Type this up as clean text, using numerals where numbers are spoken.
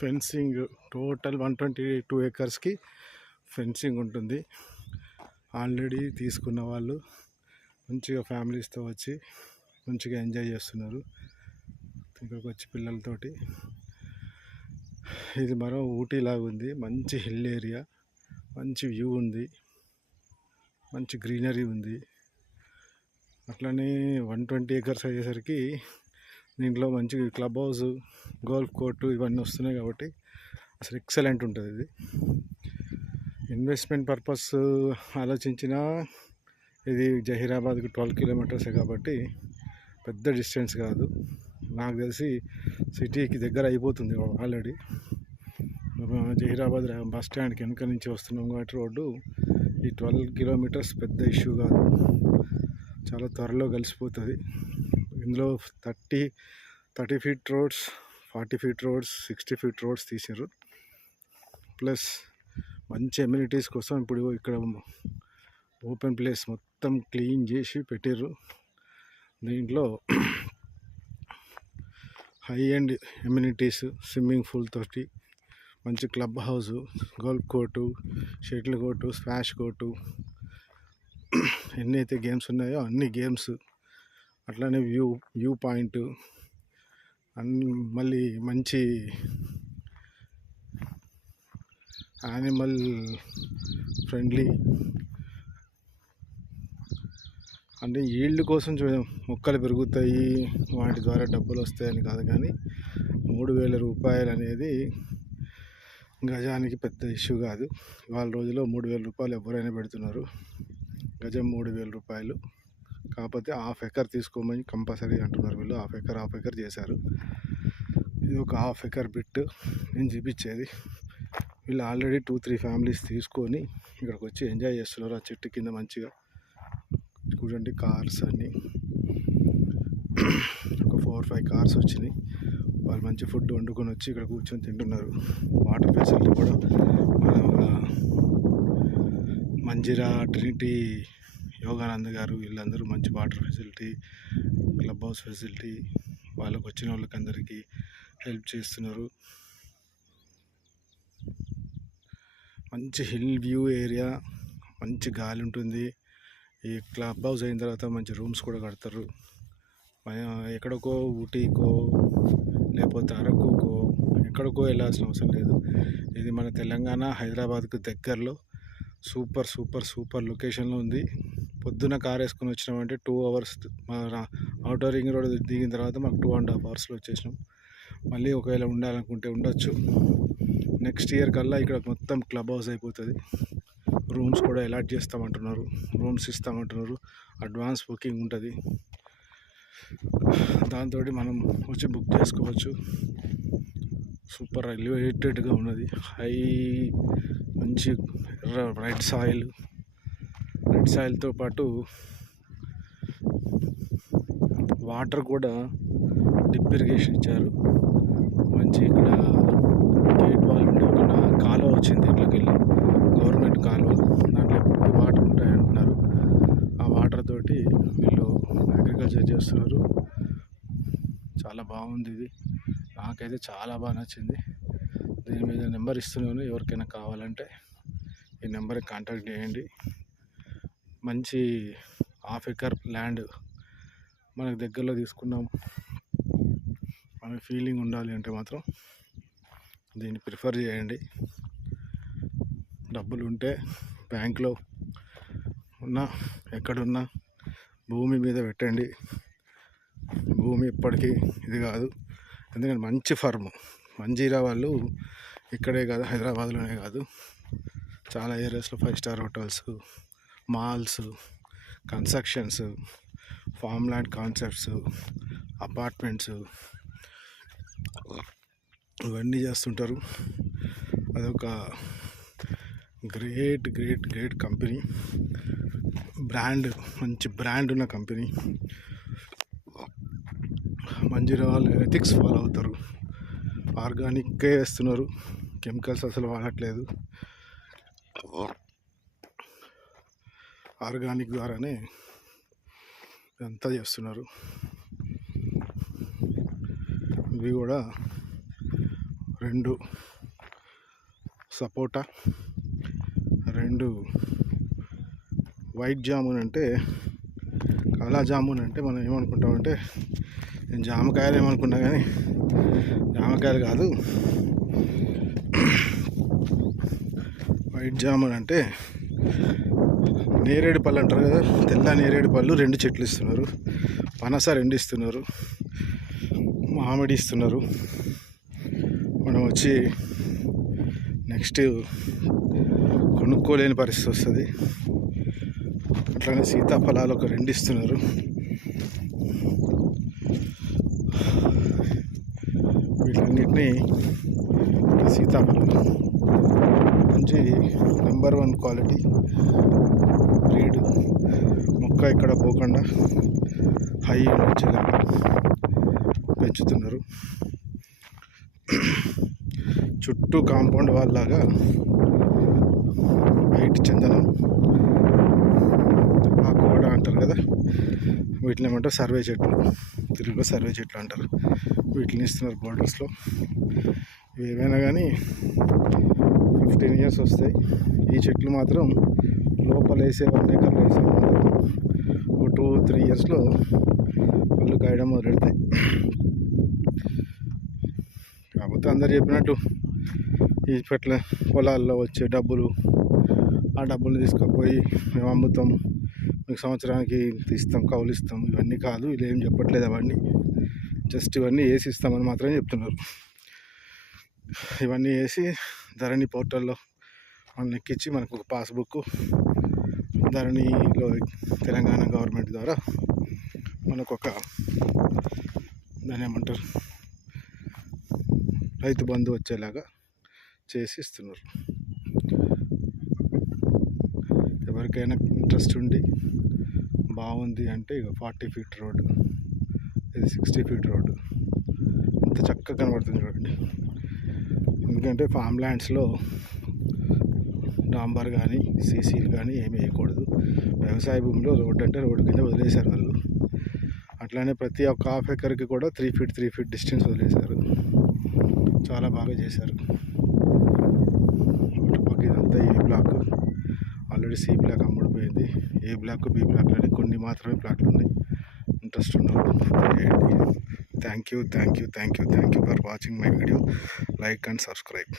Fencing total 122 ఏకర్స్కి fencing ఉంటుంది. Already తీసుకున్న వాళ్ళు మంచిగా ఫ్యామిలీస్తో వచ్చి మంచిగా ఎంజాయ్ చేస్తున్నారు ఇక్కడికి వచ్చి పిల్లలతోటి. ఇది మరో ఊటీ లాగా ఉంది. మంచి హిల్ ఏరియా, మంచి వ్యూ ఉంది, మంచి గ్రీనరీ ఉంది. అట్లనే 120 ఏకర్స్ అయ్యేసరికి దీంట్లో మంచి క్లబ్ హౌస్, గోల్ఫ్ కోర్టు ఇవన్నీ వస్తున్నాయి కాబట్టి అసలు ఎక్సలెంట్ ఉంటుంది. ఇది ఇన్వెస్ట్మెంట్ పర్పస్ ఆలోచించినా ఇది జహీరాబాద్కి 12 కిలోమీటర్సే కాబట్టి పెద్ద డిస్టెన్స్ కాదు. నాకు తెలిసి సిటీకి దగ్గర అయిపోతుంది ఆల్రెడీ. జహీరాబాద్ బస్ స్టాండ్కి వెనుక నుంచి వస్తున్నాం కాబట్టి రోడ్డు ఈ 12 కిలోమీటర్స్ పెద్ద ఇష్యూ కాదు, చాలా త్వరలో కలిసిపోతుంది. ఇందులో 30 feet roads, 40 feet roads, 60 feet roads తీసారు. ప్లస్ మంచి అమ్యూనిటీస్ కోసం ఇప్పుడు ఇక్కడ ఓపెన్ ప్లేస్ మొత్తం క్లీన్ చేసి పెట్టారు. దీంట్లో high end amenities, swimming pool తోటి మంచి club house, golf court, shuttle court, smash court, ఎన్ని అయితే గేమ్స్ ఉన్నాయో అన్ని గేమ్స్, అట్లానే వ్యూ పాయింట్, మళ్ళీ మంచి యానిమల్ ఫ్రెండ్లీ అంటే ఈల్డ్ కోసం మొక్కలు పెరుగుతాయి, వాటి ద్వారా డబ్బులు వస్తాయని కాదు, కానీ 3,000 రూపాయలు అనేది గజానికి పెద్ద ఇష్యూ కాదు. వాళ్ళ రోజులో 3,000 రూపాయలు ఎవరైనా పెడుతున్నారు. గజం 3,000 రూపాయలు. కాకపోతే హాఫ్ ఎకర్ తీసుకోమని కంపల్సరీ అంటున్నారు వీళ్ళు. హాఫ్ ఎకర్ చేశారు. ఇది ఒక హాఫ్ ఎకర్ బిట్ నేను చూపించేది. వీళ్ళు ఆల్రెడీ 2-3 ఫ్యామిలీస్ తీసుకొని ఇక్కడికి వచ్చి ఎంజాయ్ చేస్తున్నారు. ఆ చెట్టు కింద మంచిగా చూడండి, కార్స్ అన్నీ ఒక 4-5 కార్స్ వచ్చినాయి. వాళ్ళు మంచి ఫుడ్ వండుకొని వచ్చి ఇక్కడ కూర్చొని తింటున్నారు. వాటర్ ఫెసిలిటీ కూడా మన మంజిరా, ట్రినిటీ, యోగానంద్ గారు వీళ్ళందరూ మంచి water facility, club house facility వాళ్ళకి వచ్చిన వాళ్ళకి అందరికీ హెల్ప్ చేస్తున్నారు. మంచి హిల్ వ్యూ ఏరియా, మంచి గాలి ఉంటుంది. ఈ క్లబ్ హౌస్ అయిన తర్వాత మంచి రూమ్స్ కూడా కడతారు. ఎక్కడికో ఊటీకో లేకపోతే అరకుకో ఎక్కడికో వెళ్ళాల్సిన అవసరం లేదు. ఇది మన తెలంగాణ హైదరాబాద్కు దగ్గరలో సూపర్ సూపర్ సూపర్ లొకేషన్లో ఉంది. పొద్దున కార్ వేసుకొని వచ్చినామంటే 2 అవర్స్, అవుటర్ రింగ్ రోడ్ దిగిన తర్వాత మాకు 2.5 అవర్స్లో వచ్చేసినాం. మళ్ళీ ఒకవేళ ఉండాలనుకుంటే ఉండొచ్చు. నెక్స్ట్ ఇయర్ కల్లా ఇక్కడ మొత్తం క్లబ్ హౌస్ అయిపోతుంది. రూమ్స్ కూడా అలాట్ చేస్తామంటున్నారు, రూమ్స్ ఇస్తామంటున్నారు. అడ్వాన్స్ బుకింగ్ ఉంటుంది. దాంతో మనం వచ్చి బుక్ చేసుకోవచ్చు. సూపర్ ఎలివేటెడ్గా ఉన్నది. హై మంచి రెడ్ సాయిల్తో పాటు వాటర్ కూడా డ్రిప్ ఇరిగేషన్ ఇచ్చారు. మంచి ఇక్కడ గేట్ వాల్ ఉండే ఒక కాలువ వచ్చింది ఇట్లకి వెళ్ళి, గవర్నమెంట్ కాలువ. దాంట్లో వాటర్ ఉంటాయి అంటున్నారు. ఆ వాటర్ తోటి వీళ్ళు అగ్రికల్చర్ చేస్తున్నారు. చాలా బాగుంది. ఇది నాకైతే చాలా బాగా నచ్చింది. దీని మీద నెంబర్ ఇస్తున్నాను, ఎవరికైనా కావాలంటే ఈ నెంబర్కి కాంటాక్ట్ చేయండి. మంచి హాఫ్ ఎకర్ ల్యాండ్ మనకు దగ్గరలో తీసుకున్నాం అనే ఫీలింగ్ ఉండాలి అంటే మాత్రం దీన్ని ప్రిఫర్ చేయండి. డబ్బులు ఉంటే బ్యాంక్లో ఉన్నా ఎక్కడున్నా భూమి మీద పెట్టండి. భూమి ఎప్పటికీ ఇది కాదు. ఎందుకంటే మంచి ఫర్మ్ మంజీరా వాళ్ళు ఇక్కడే కాదు, హైదరాబాద్లోనే కాదు, చాలా ఏరియాస్లో 5 star hotels, malls, constructions, farm land concepts, apartments ఇవన్నీ చేస్తుంటారు. అదొక great great great company, brand, మంచి బ్రాండ్ ఉన్న కంపెనీ. మంజీరా వాళ్ళు ఎథిక్స్ ఫాలో అవుతారు. ఆర్గానిక్గా వేస్తున్నారు, కెమికల్స్ అసలు వాడట్లేదు. ఆర్గానిక్ ద్వారానే ఇదంతా చేస్తున్నారు. ఇవి కూడా 2 సపోటా, 2 వైట్ జామున్. అంటే కాలా జామున్ అంటే మనం ఏమనుకుంటామంటే, నేను జామకాయలు ఏమనుకున్నా కానీ జామకాయలు కాదు. వైట్ జామున్ అంటే నేరేడు పళ్ళు అంటారు కదా, తెల్ల నేరేడు పళ్ళు 2 చెట్లు ఇస్తున్నారు. పనస 2 ఇస్తున్నారు. మామిడి ఇస్తున్నారు. మనం వచ్చి నెక్స్ట్ కొనుక్కోలేని పరిస్థితి వస్తుంది. అట్లానే సీతాఫలాలు ఒక 2 ఇస్తున్నారు. వీటన్నిటినీ సీతాఫలం మంచి నెంబర్ 1 క్వాలిటీ బ్రీడ్. మొక్క ఇక్కడ పోకుండా హై వచ్చేలా పెంచుతున్నారు. చుట్టూ కాంపౌండ్ వాళ్ళలాగా వైట్ చందనం, ఆకువాడ అంటారు కదా, వీటిని ఏమంటారు సర్వే చెట్లు, తెలుగులో సర్వే చెట్లు అంటారు. వీటిని ఇస్తున్నారు బోర్డర్స్లో. ఇవి ఏవైనా కానీ 15 years వస్తాయి. ఈ చెట్లు మాత్రం లోపల వేసే 1 acre వేసే మాత్రం ఒక 2-3 yearsలో పళ్ళు కాయడం మొదలెడతాయి. కాకపోతే అందరు చెప్పినట్టు ఈ పొలాల్లో వచ్చే డబ్బులు, ఆ డబ్బులు తీసుకుపోయి మేము అమ్ముతాం, మీకు సంవత్సరానికి ఇస్తాం, కౌలు ఇస్తాం, ఇవన్నీ కాదు. వీళ్ళు ఏం చెప్పట్లేదు. అవన్నీ జస్ట్ ఇవన్నీ వేసి ఇస్తామని మాత్రమే చెప్తున్నారు. ఇవన్నీ వేసి ధరణి పోర్టల్లో మనం ఎక్కించి మనకు ఒక పాస్బుక్ ధరణిలో తెలంగాణ గవర్నమెంట్ ద్వారా మనకు ఒక దాన్ని ఏమంటారు రైతు బంధు వచ్చేలాగా చేసి ఇస్తున్నారు. ఎవరికైనా ఇంట్రెస్ట్ ఉండి బాగుంది అంటే ఇక 40 feet రోడ్డు, ఇది 60 feet రోడ్డు. అంత చక్కగా కనబడుతుంది చూడండి. ఎందుకంటే ఫామ్ ల్యాండ్స్లో డాంబర్ కానీ సీసీలు కానీ ఏమీ వేయకూడదు. వ్యవసాయ భూమిలో రోడ్డు అంటే రోడ్డు కింద వదిలేశారు వాళ్ళు. అట్లానే ప్రతి ఒక్క ½ acreకి కూడా 3 feet డిస్టెన్స్ వదిలేశారు. చాలా బాగా చేశారు. అటుపక్క ఇదంతా ఏ బ్లాక్, ఆల్రెడీ సి బ్లాక్ అమ్ముడిపోయింది. ఏ బ్లాక్, బి బ్లాక్లోనే కొన్ని మాత్రమే ప్లాట్లు ఉన్నాయి. ఇంట్రెస్ట్ ఉన్నవాళ్ళు చేయండి. Thank you for watching my video. Like and subscribe.